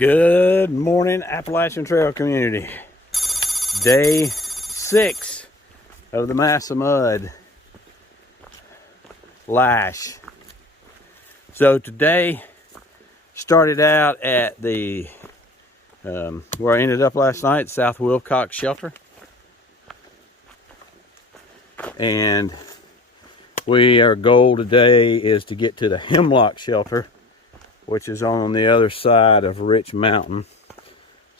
Good morning, Appalachian Trail community. Day 6 of the Mass of Mud lash. So today started out at the where I ended up last night, South Wilcox shelter, and our goal today is to get to the Hemlock shelter, which is on the other side of Rich Mountain.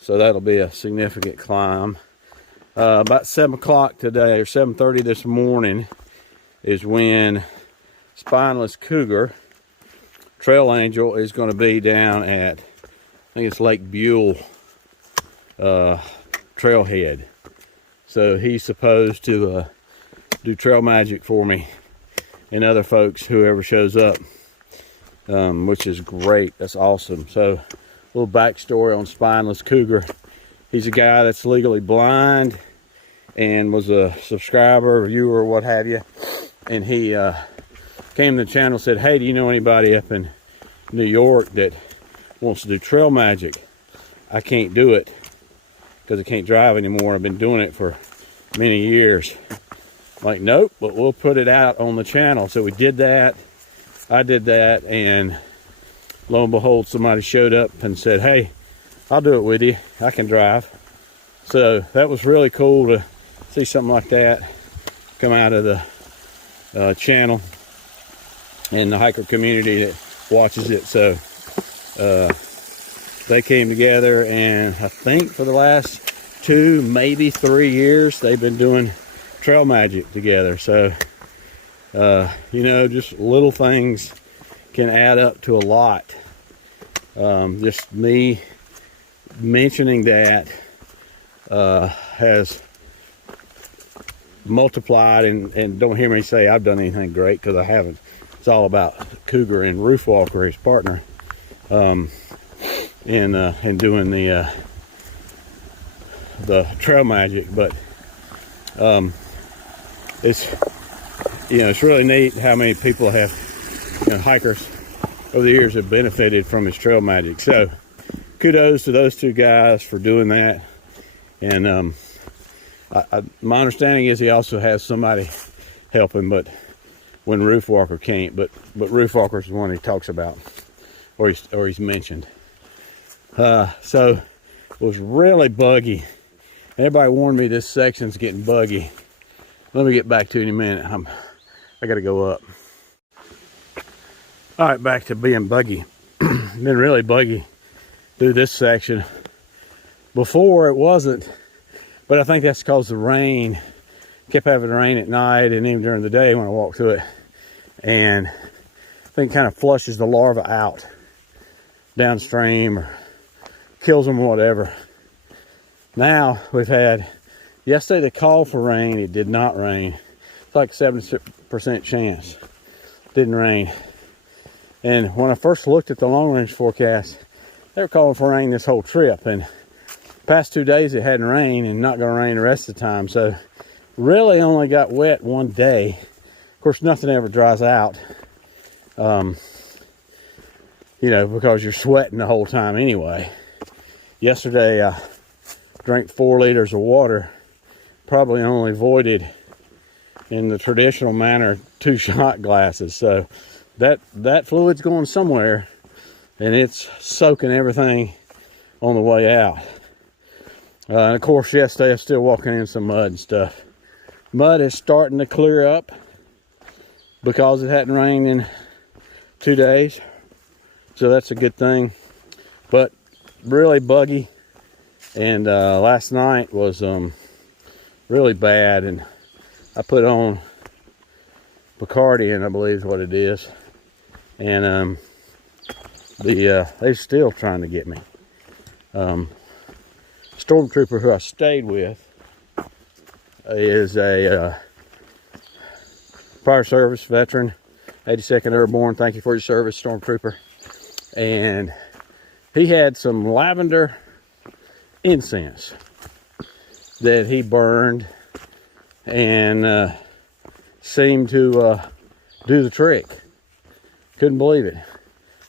So that'll be a significant climb. About 7 o'clock today, or 7:30 this morning, is when Spineless Cougar, Trail Angel, is going to be down at, I think it's Lake Buell trailhead. So he's supposed to do trail magic for me and other folks, whoever shows up. Which is great. That's awesome. So, a little backstory on Spineless Cougar. He's a guy that's legally blind and was a subscriber, viewer, what have you. And he came to the channel and said, "Hey, do you know anybody up in New York that wants to do trail magic? I can't do it because I can't drive anymore. I've been doing it for many years." I'm like, nope, but we'll put it out on the channel. So we did that. I did that, and lo and behold, somebody showed up and said, "Hey, I'll do it with you. I can drive." So that was really cool to see something like that come out of the channel and the hiker community that watches it. So they came together, and I think for the last 2, maybe 3 years, they've been doing trail magic together. So you know, just little things can add up to a lot. Just me mentioning that has multiplied, and don't hear me say I've done anything great, because I haven't. It's all about Cougar and Roof Walker, his partner, and doing the trail magic. But it's really neat how many people have, hikers over the years have benefited from his trail magic. So kudos to those two guys for doing that. And my understanding is he also has somebody helping, but when Roof Walker can't. But Roof Walker's the one he talks about, or he's mentioned. So it was really buggy. Everybody warned me this section's getting buggy. Let me get back to it in a minute. I gotta go up. All right, back to being buggy. Been really buggy through this section. Before it wasn't, but I think that's because the rain kept having rain at night and even during the day when I walk through it. And I think it kind of flushes the larva out downstream or kills them or whatever. Now we've had, yesterday they called for rain. It did not rain. It's like 70% chance. Didn't rain. And when I first looked at the long range forecast, they were calling for rain this whole trip. And past 2 days it hadn't rained, and not going to rain the rest of the time. So really only got wet one day. Of course, nothing ever dries out. Because you're sweating the whole time anyway. Yesterday I drank 4 liters of water. Probably only voided, in the traditional manner, 2 shot glasses. So that fluid's going somewhere, and it's soaking everything on the way out. And of course, yesterday I was still walking in some mud and stuff. Mud is starting to clear up because it hadn't rained in 2 days. So that's a good thing. But really buggy. And last night was really bad, and I put on Bacardi, and I believe is what it is. And they're still trying to get me. Stormtrooper who I stayed with is a fire service veteran, 82nd Airborne. Thank you for your service, Stormtrooper. And he had some lavender incense that he burned, and seemed to do the trick. Couldn't believe it.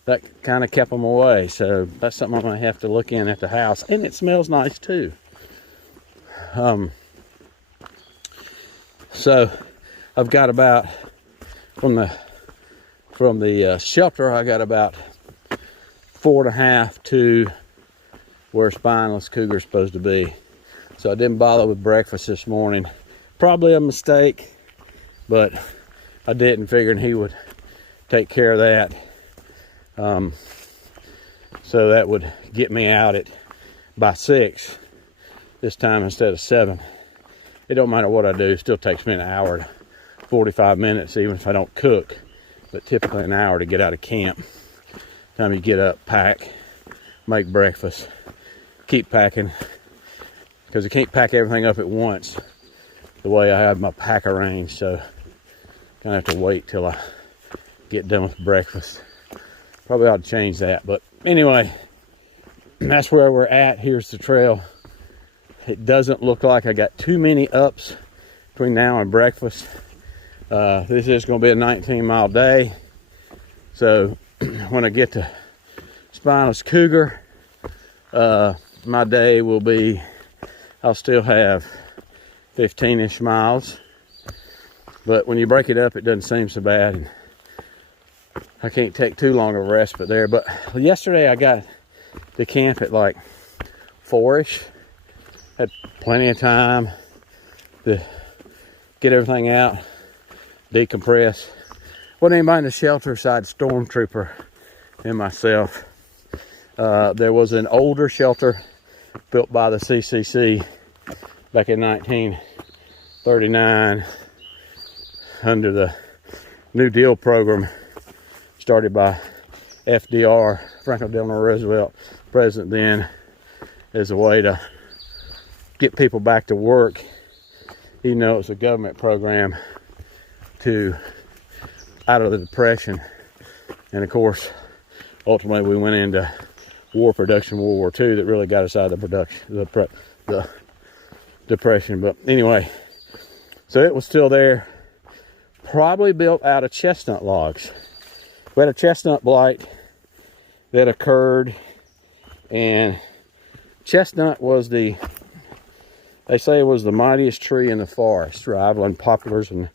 that kind of kept them away. So that's something I'm gonna have to look in at the house. And it smells nice too. So I've got about, from the shelter, I got about 4.5 to where spineless cougar's supposed to be. So I didn't bother with breakfast this morning. Probably a mistake, but I didn't, figuring he would take care of that. So that would get me out by 6 this time instead of 7. It don't matter what I do, it still takes me an hour to 45 minutes, even if I don't cook, but typically an hour to get out of camp. Time you get up, pack, make breakfast, keep packing, because I can't pack everything up at once the way I have my pack arranged. So gonna have to wait till I get done with breakfast. Probably ought to change that, but anyway, that's where we're at. Here's the trail. It doesn't look like I got too many ups between now and breakfast. This is going to be a 19-mile day. So when I get to Spineless Cougar, my day will be, I'll still have 15-ish miles. But when you break it up, it doesn't seem so bad. And I can't take too long of a respite there. But yesterday I got to camp at like 4-ish. Had plenty of time to get everything out, decompress. Wasn't anybody in the shelter besides Stormtrooper and myself. There was an older shelter built by the CCC back in 1939 under the New Deal program started by FDR, Franklin Delano Roosevelt, president then, as a way to get people back to work, even though it was a government program to out of the Depression. And of course, ultimately we went into war production, World War II, that really got us out of the Depression. But anyway, so it was still there, probably built out of chestnut logs. We had a chestnut blight that occurred, and chestnut was they say it was the mightiest tree in the forest, rivaling poplars and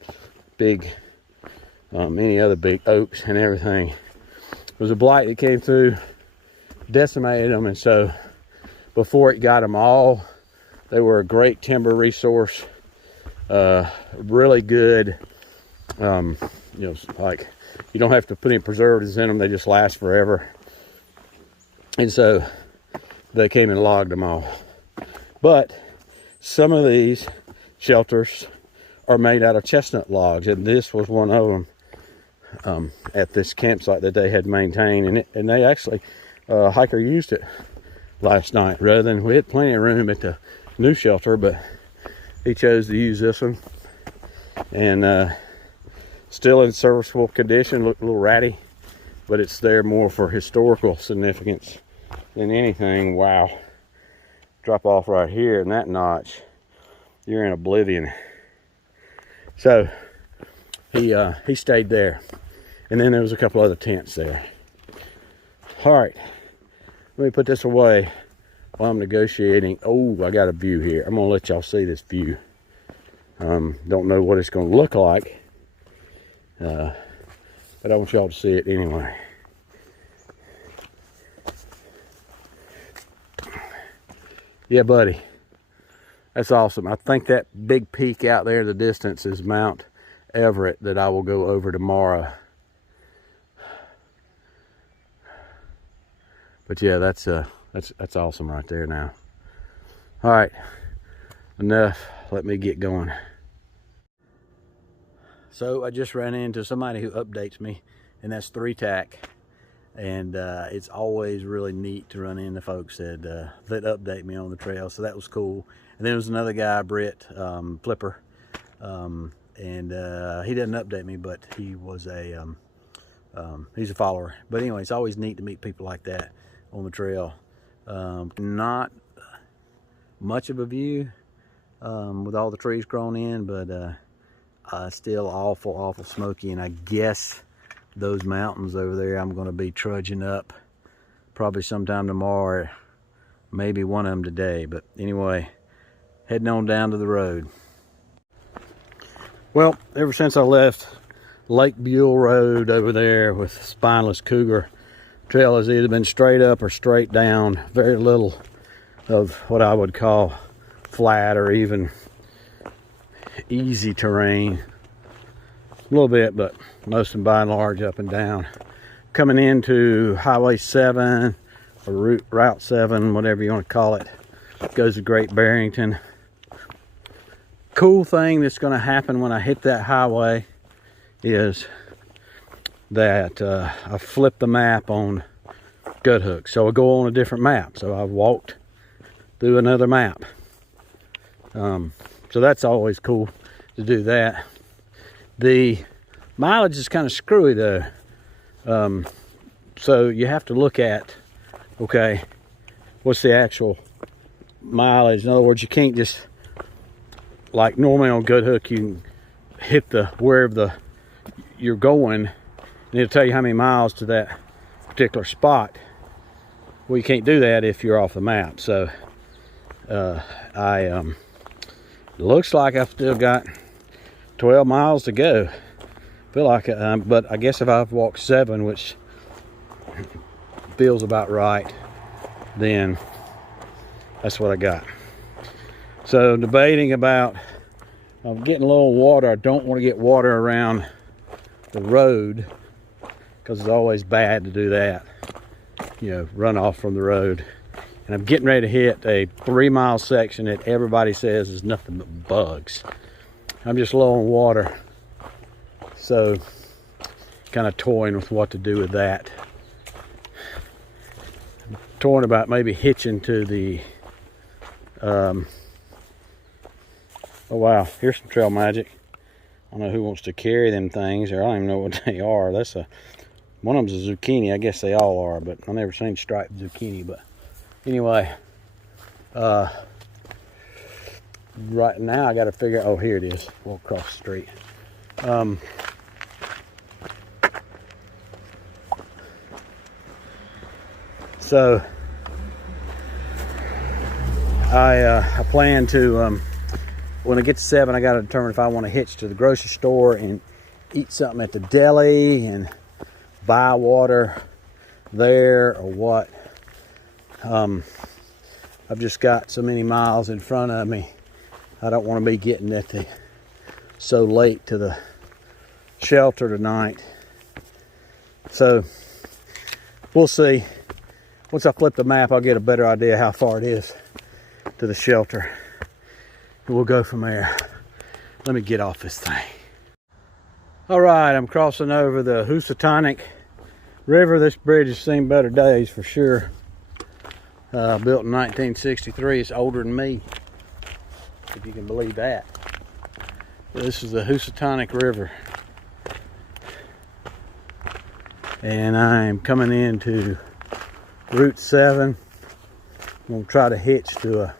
big, any other big oaks and everything. It was a blight that came through, decimated them, and so before it got them all, they were a great timber resource, really good. Like, you don't have to put any preservatives in them, they just last forever. And so they came and logged them all. But some of these shelters are made out of chestnut logs, and this was one of them at this campsite that they had maintained. And they actually, hiker used it last night rather than, we had plenty of room at the new shelter, but he chose to use this one. And still in serviceable condition, looked a little ratty, but it's there more for historical significance than anything. Wow. Drop off right here in that notch, you're in oblivion. So he stayed there, and then there was a couple other tents there. All right, let me put this away while I'm negotiating. Oh, I got a view here. I'm gonna let y'all see this view. Don't know what it's gonna look like, but I want y'all to see it anyway. Yeah, buddy, that's awesome. I think that big peak out there in the distance is Mount Everett that I will go over tomorrow. But yeah, that's awesome right there now. All right, enough. Let me get going. So I just ran into somebody who updates me, and that's 3TAC. And it's always really neat to run into folks that update me on the trail. So that was cool. And then there was another guy, Britt Flipper, and he didn't update me, but he was he's a follower. But anyway, it's always neat to meet people like that on the trail. Not much of a view with all the trees grown in, but still awful smoky. And I guess those mountains over there. I'm going to be trudging up probably sometime tomorrow, maybe one of them today. But anyway, heading on down to the road. Well, ever since I left Lake Buell Road over there with Spineless Cougar, trail has either been straight up or straight down. Very little of what I would call flat or even easy terrain. A little bit, but most of them by and large up and down. Coming into Highway 7 or Route 7, whatever you want to call it, goes to Great Barrington. Cool thing that's going to happen when I hit that highway is that I flipped the map on Gut Hook, so I go on a different map. So I walked through another map. So that's always cool to do that. The mileage is kind of screwy though. So you have to look at, okay, what's the actual mileage? In other words, you can't just, like normally on Gut Hook, you can hit the wherever you're going, and it'll tell you how many miles to that particular spot. Well, you can't do that if you're off the map. So looks like I've still got 12 miles to go. Feel like but I guess if I've walked 7, which feels about right, then that's what I got. So debating about, I'm getting a little water. I don't want to get water around the road because it's always bad to do that, you know, run off from the road. And I'm getting ready to hit a 3-mile section that everybody says is nothing but bugs. I'm just low on water, so kind of toying with what to do with that. I'm toying about maybe hitching to the oh wow, here's some trail magic. I don't know who wants to carry them things, or I don't even know what they are. That's one of them's a zucchini. I guess they all are, but I've never seen striped zucchini. But anyway, right now I got to figure out, oh, here it is. We'll cross the street. So I plan to, when I get to 7, I got to determine if I want to hitch to the grocery store and eat something at the deli and buy water there or what. I've just got so many miles in front of me. I don't want to be getting so late to the shelter tonight. So we'll see. Once I flip the map, I'll get a better idea how far it is to the shelter. We'll go from there. Let me get off this thing. All right, I'm crossing over the Housatonic River. This bridge has seen better days for sure. Built in 1963. It's older than me, if you can believe that. This is the Housatonic River. And I'm coming into Route 7. I'm going to try to hitch to a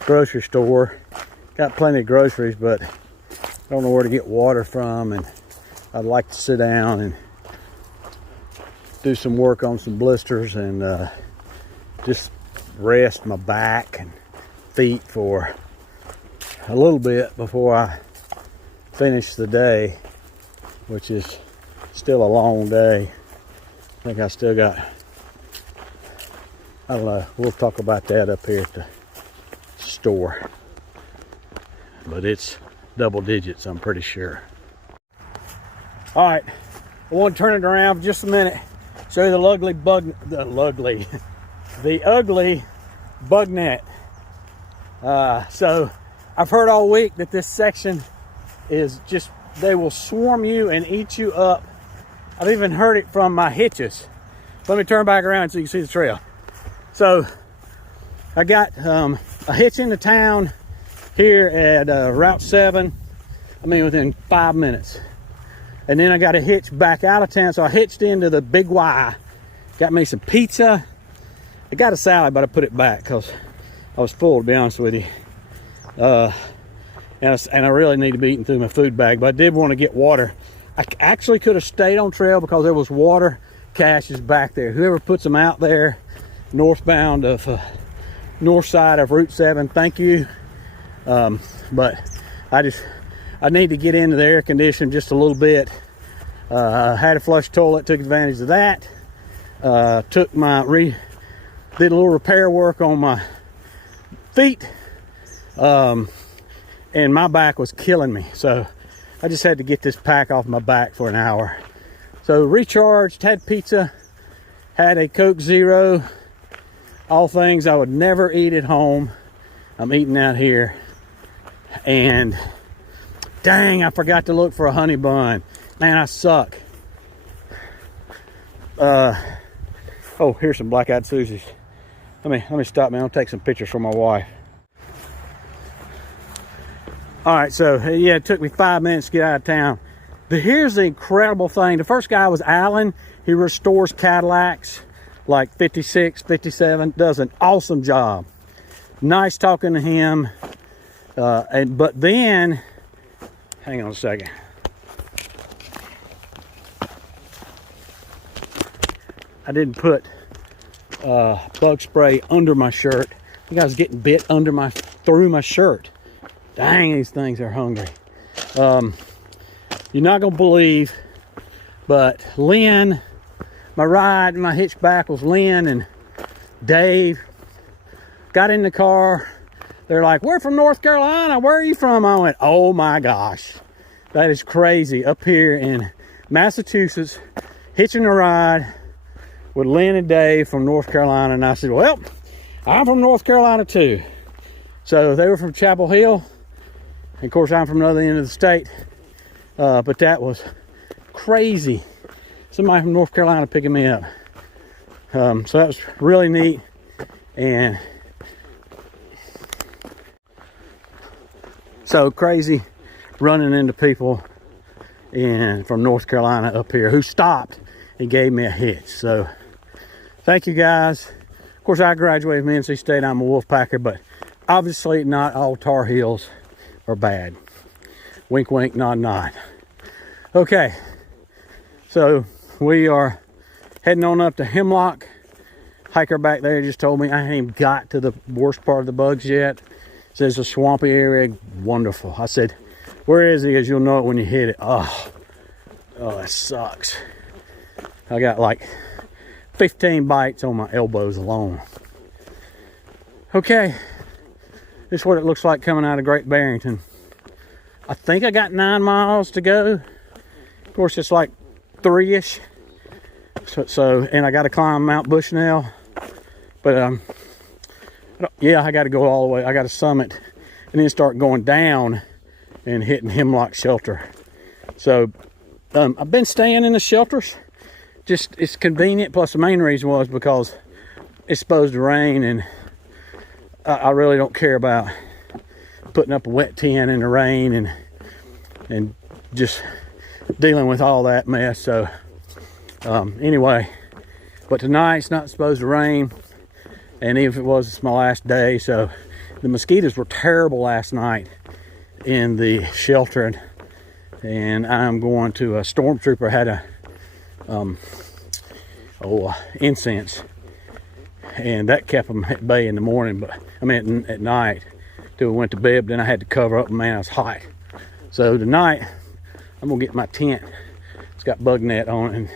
grocery store. Got plenty of groceries, but I don't know where to get water from, and I'd like to sit down and do some work on some blisters and just rest my back and feet for a little bit before I finish the day, which is still a long day. I think I still got, I don't know, we'll talk about that up here at the store. But it's double digits, I'm pretty sure. All right, I want to turn it around for just a minute, show you the ugly bug net. So I've heard all week that this section is just, they will swarm you and eat you up. I've even heard it from my hitches. Let me turn back around so you can see the trail. So I got a hitch into town here at Route 7. I mean, within 5 minutes. And then I got a hitch back out of town, so I hitched into the Big Y. Got me some pizza. I got a salad, but I put it back because I was full, to be honest with you. And I really need to be eating through my food bag, but I did want to get water. I actually could have stayed on trail because there was water caches back there. Whoever puts them out there northbound of north side of Route 7, thank you. But I need to get into the air conditioning just a little bit. Had a flush toilet, took advantage of that. Did a little repair work on my feet, and my back was killing me, so I just had to get this pack off my back for an hour. So recharged, had pizza, had a Coke Zero, all things I would never eat at home. I'm eating out here, and dang, I forgot to look for a honey bun. Man, I suck. Oh, here's some black-eyed Susies. Let me stop, man. I'll take some pictures for my wife. All right, so yeah, it took me 5 minutes to get out of town. But here's the incredible thing. The first guy was Alan. He restores Cadillacs, like 56, 57. Does an awesome job. Nice talking to him. But then, hang on a second. I didn't put bug spray under my shirt. I think I was getting bit through my shirt. Dang, these things are hungry. You're not gonna believe, but Lynn, my hitchback was Lynn and Dave. Got in the car. They're like, "We're from North Carolina. Where are you from?" I went, "Oh my gosh, that is crazy." Up here in Massachusetts, hitching a ride with Lynn and Dave from North Carolina. And I said, "Well, I'm from North Carolina too." So they were from Chapel Hill. And of course, I'm from the other end of the state. But that was crazy. Somebody from North Carolina picking me up. So that was really neat. And so crazy running into people from North Carolina up here who stopped and gave me a hitch. So thank you guys. Of course, I graduated from NC State. I'm a Wolfpacker, but obviously not all Tar Heels are bad. Wink, wink, nod, nod. Okay, so we are heading on up to Hemlock. Hiker back there just told me I ain't even got to the worst part of the bugs yet. Says a swampy area, wonderful. I said, "Where is he?" As you'll know it when you hit it. Oh, that sucks. I got like 15 bites on my elbows alone. Okay, this is what it looks like coming out of Great Barrington. I think I got 9 miles to go. Of course, it's like 3-ish. So, and I got to climb Mount Bushnell. But yeah, I got to go all the way. I got to summit and then start going down and hitting Hemlock Shelter. So I've been staying in the shelters. Just, it's convenient. Plus the main reason was because it's supposed to rain, and I really don't care about putting up a wet tent in the rain and just dealing with all that mess. So anyway, but tonight's not supposed to rain, and even if it was, it's my last day. So the mosquitoes were terrible last night in the shelter, and I'm going to a stormtrooper had a incense, and that kept them at bay in the morning, but I mean at night till we went to bed. But then I had to cover up, and man, I was hot. So tonight I'm gonna get my tent. It's got bug net on it, and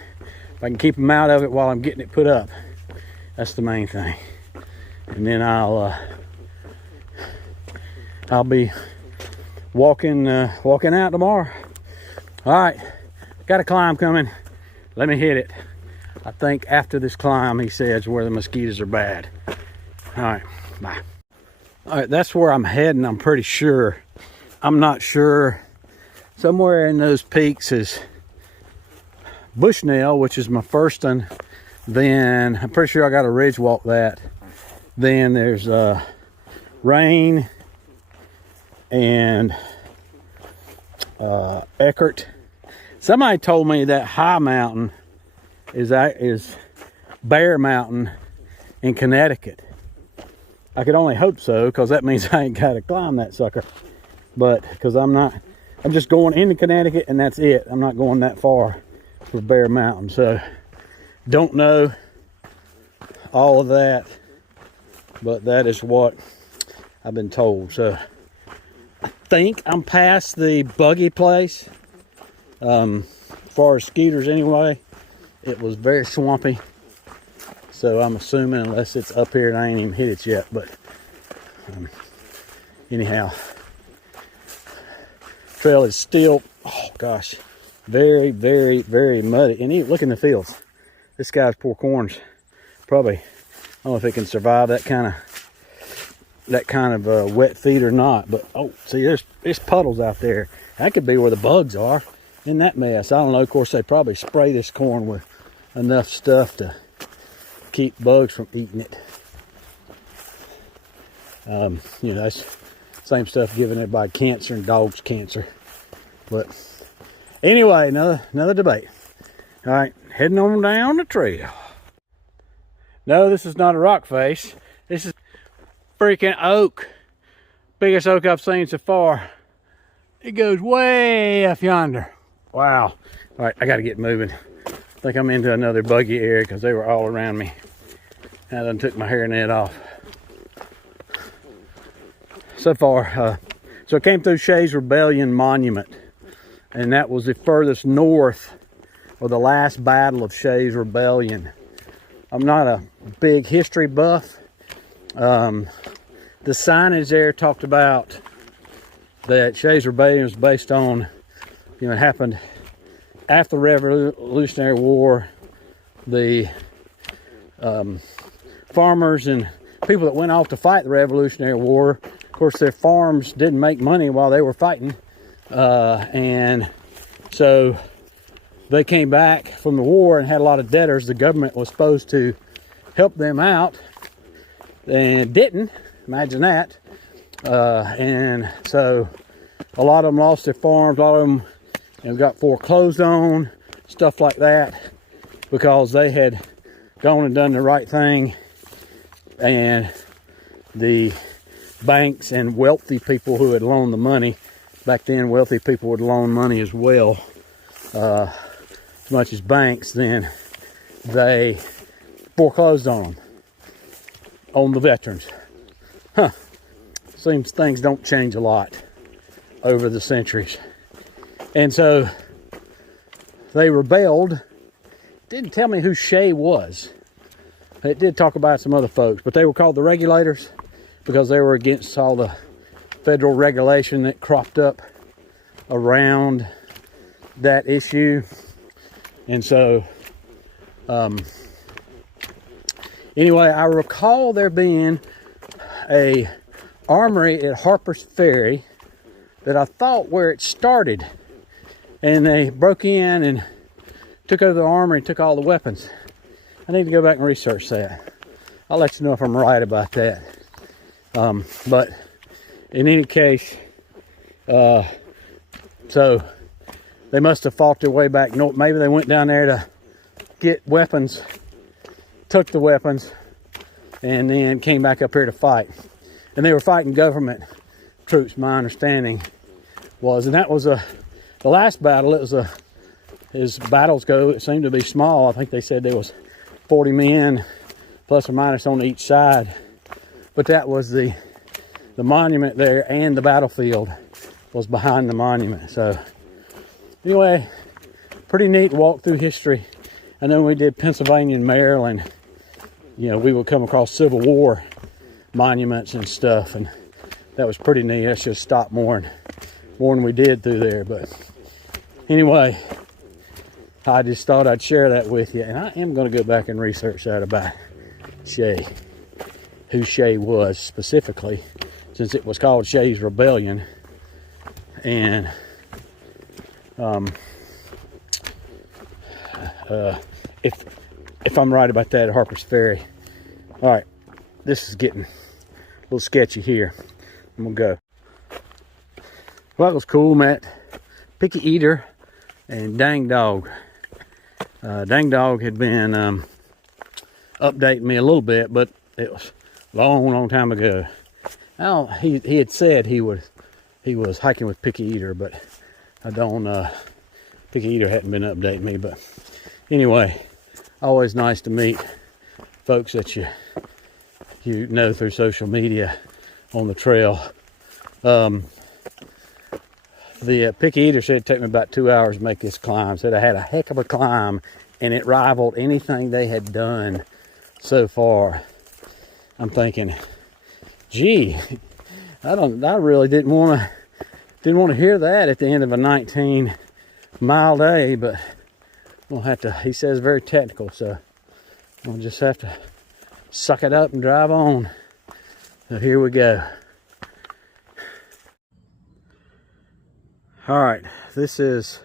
if I can keep them out of it while I'm getting it put up, that's the main thing. And then I'll be walking out tomorrow. All right, got a climb coming. Let me hit it. I think after this climb, he says, where the mosquitoes are bad. All right, bye. All right, that's where I'm heading, I'm pretty sure. I'm not sure. Somewhere in those peaks is Bushnell, which is my first one. Then I'm pretty sure I got to ridge walk that. Then there's Rain and Eckert. Somebody told me that high mountain is Bear Mountain in Connecticut. I could only hope so, because that means I ain't got to climb that sucker. But because I'm not I'm just going into Connecticut and that's it. I'm not going that far for Bear Mountain. So don't know all of that, but that is what I've been told. So I think I'm past the buggy place. As far as skeeters anyway, it was very swampy. So I'm assuming, unless it's up here and I ain't even hit it yet, but anyhow, trail is still, oh gosh, very, very, very muddy. And look in the fields. This guy's poor corn's probably, I don't know if it can survive that kind of wet feet or not. But oh, see, there's puddles out there. That could be where the bugs are in that mess. I don't know. Of course, they probably spray this corn with enough stuff to keep bugs from eating it. You know, that's same stuff giving everybody cancer and dogs cancer. But anyway, another debate. All right, heading on down the trail. No, this is not a rock face. This is freaking oak. Biggest oak I've seen so far. It goes way up yonder. Wow. All right, I got to get moving. I think I'm into another buggy area because they were all around me. I done took my hairnet off. So far, so I came through Shays Rebellion Monument, and that was the furthest north of the last battle of Shays Rebellion. I'm not a big history buff. The signage there talked about that Shays Rebellion was based on, you know, it happened after the Revolutionary War. The farmers and people that went off to fight the Revolutionary War, of course, their farms didn't make money while they were fighting, and so they came back from the war and had a lot of debtors. The government was supposed to help them out and didn't. Imagine that. And so a lot of them lost their farms. A lot of them, you know, got foreclosed on, stuff like that, because they had gone and done the right thing. And the banks and wealthy people who had loaned the money, back then wealthy people would loan money as well, as much as banks, then they foreclosed on them, on the veterans. Huh. Seems things don't change a lot over the centuries. And so they rebelled. Didn't tell me who Shay was. It did talk about some other folks, but they were called the Regulators because they were against all the federal regulation that cropped up around that issue. And so, anyway, I recall there being a armory at Harper's Ferry that I thought where it started, and they broke in and took over the armory and took all the weapons. I need to go back and research that. I'll let you know if I'm right about that. But in any case, so they must have fought their way back north. Maybe they went down there to get weapons, took the weapons, and then came back up here to fight. And they were fighting government troops, my understanding was. And that was the last battle. It was as battles go, it seemed to be small. I think they said there was 40 men plus or minus on each side. But that was the monument there, and the battlefield was behind the monument. So anyway, pretty neat walk through history. I know we did Pennsylvania and Maryland, you know, we would come across Civil War monuments and stuff, and that was pretty neat. I should have stopped more than we did through there. But anyway, I just thought I'd share that with you, and I am going to go back and research that about Shay, who Shay was specifically, since it was called Shays Rebellion. And if I'm right about that at Harper's Ferry. All right, this is getting a little sketchy here. I'm gonna go. Well, that was cool. Met Picky Eater and Dang Dog. Dang Dog had been updating me a little bit, but it was a long time ago. Now he had said he was hiking with Picky Eater, but I don't, Picky Eater hadn't been updating me, but anyway, always nice to meet folks that you know through social media on the trail. The Picky Eater said it'd take me about 2 hours to make this climb. Said I had a heck of a climb, and it rivaled anything they had done so far. I'm thinking, gee, I really didn't want to hear that at the end of a 19-mile day, but we'll have to. He says very technical, so we'll just have to suck it up and drive on. So here we go. All right, this is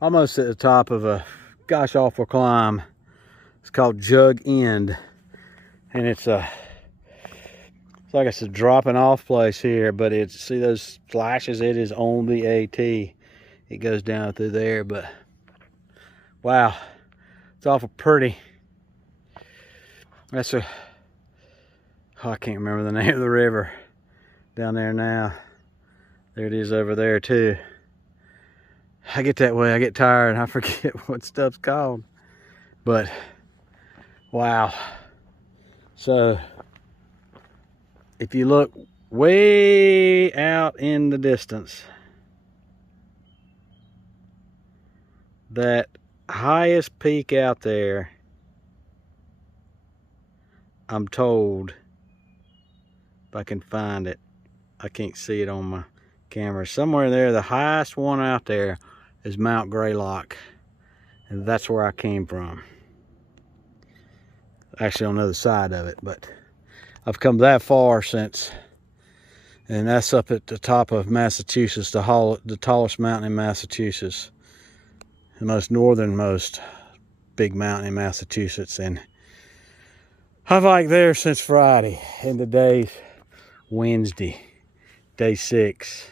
almost at the top of a gosh awful climb. It's called Jug End, and it's like it's a dropping off place here, but it's, see those flashes, it is on the AT. It goes down through there, but wow, it's awful pretty. That's I can't remember the name of the river down there now. There it is over there too. I get that way, I get tired, I forget what stuff's called. But wow. So if you look way out in the distance, that highest peak out there, I'm told, if I can find it, I can't see it on my camera, somewhere there, the highest one out there is Mount Greylock, and that's where I came from. Actually on the other side of it, but I've come that far since, and that's up at the top of Massachusetts, the tallest mountain in Massachusetts, the most northernmost big mountain in Massachusetts. And I've hiked there since Friday, and today's Wednesday, day 6.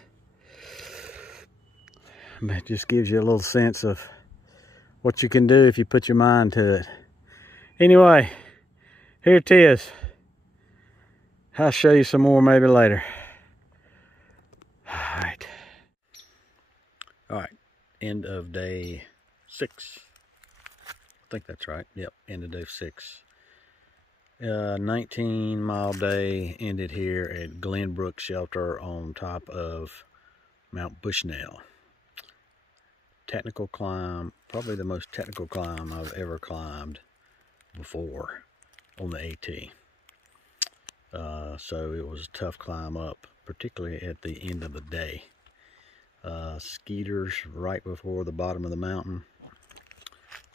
It just gives you a little sense of what you can do if you put your mind to it. Anyway, here it is. I'll show you some more maybe later. All right, end of day 6. I think that's right. Yep, end of day 6. 19-mile day ended here at Glenbrook Shelter on top of Mount Bushnell. Technical climb, probably the most technical climb I've ever climbed before on the AT. So it was a tough climb up, particularly at the end of the day. Skeeters right before the bottom of the mountain,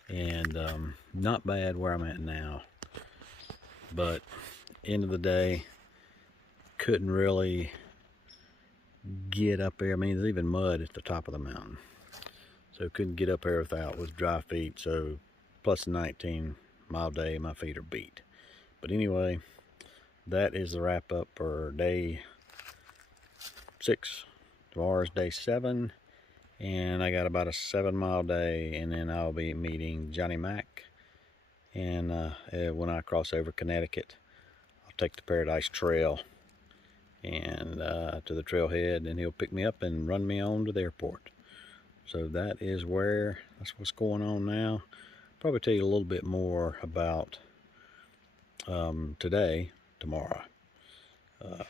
and not bad where I'm at now, but end of the day, couldn't really get up there. I mean, there's even mud at the top of the mountain, so couldn't get up there with dry feet. So plus a 19-mile day, my feet are beat. But anyway, that is the wrap up for day 6. Tomorrow's day 7, and I got about a 7-mile day, and then I'll be meeting Johnny Mac. And when I cross over Connecticut, I'll take the Paradise Trail and to the trailhead, and he'll pick me up and run me on to the airport. So that's what's going on now. Probably tell you a little bit more about tomorrow. In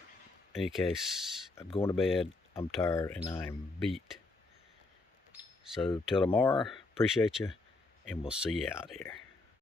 any case, I'm going to bed. I'm tired and I'm beat. So till tomorrow, appreciate you, and we'll see you out here.